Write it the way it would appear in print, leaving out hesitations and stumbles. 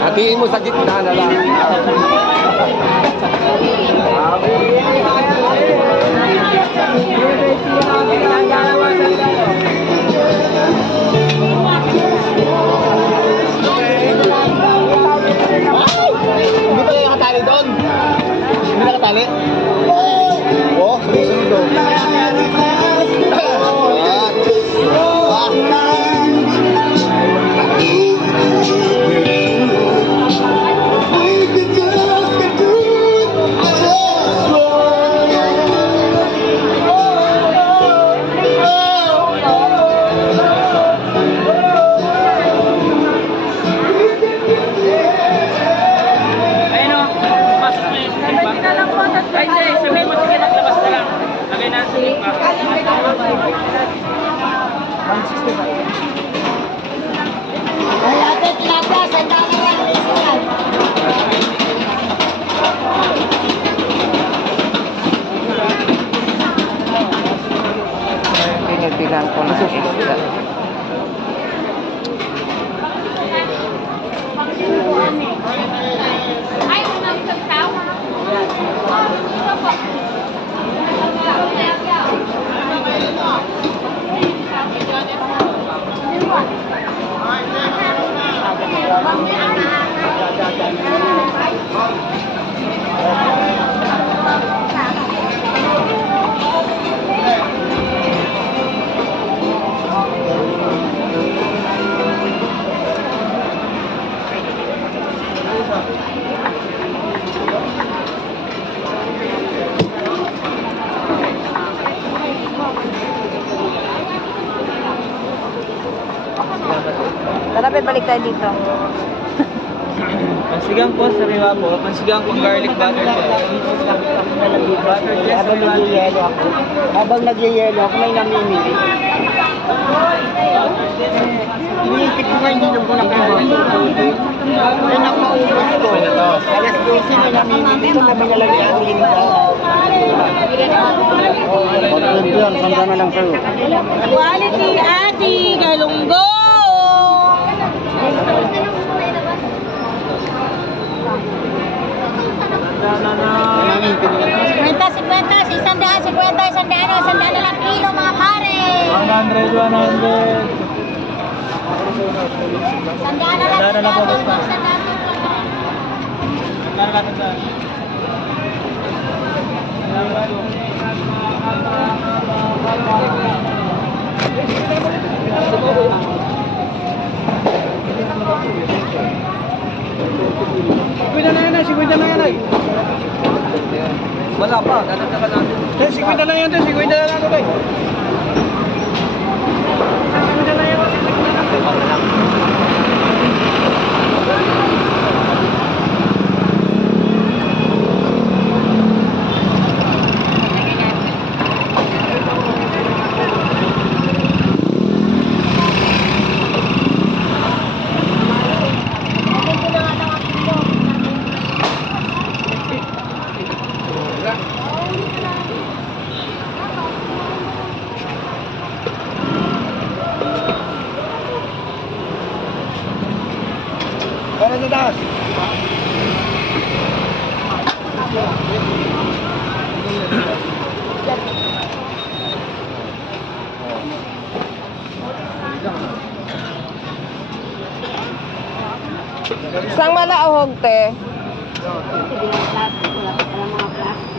Hatiin mo sa gitna na lang. Hindi pala yung nakatali doon. Hindi nakatali. Oo, sunod doon. Pinipilan ko na isda. Tara, balik tayo dito. Pansigang po, sariwa po. Pansigang po, garlic butter chest. Butter chest, sariwa. Habang nagyayelo ako, may namimili. Iniisip ko ngayon, hindi ko nakawa. Ay, nakaubos ko. Alas 12, may namimili ko, kami nalagyan ang lingga. Yan, sanda na lang sa'yo. Quality ati, galunggo! Sandaan na lang kilo mga pare. 100. Sandaan na lang Sandaan na po, basta. sandaan. Kano natin saan? Siguida na yan ay. Wala pa, dadagdagan natin. 50 na yan, 50 na lang ito. Para sa taas. Sang malaahog te. Wala pa pala mga plastic.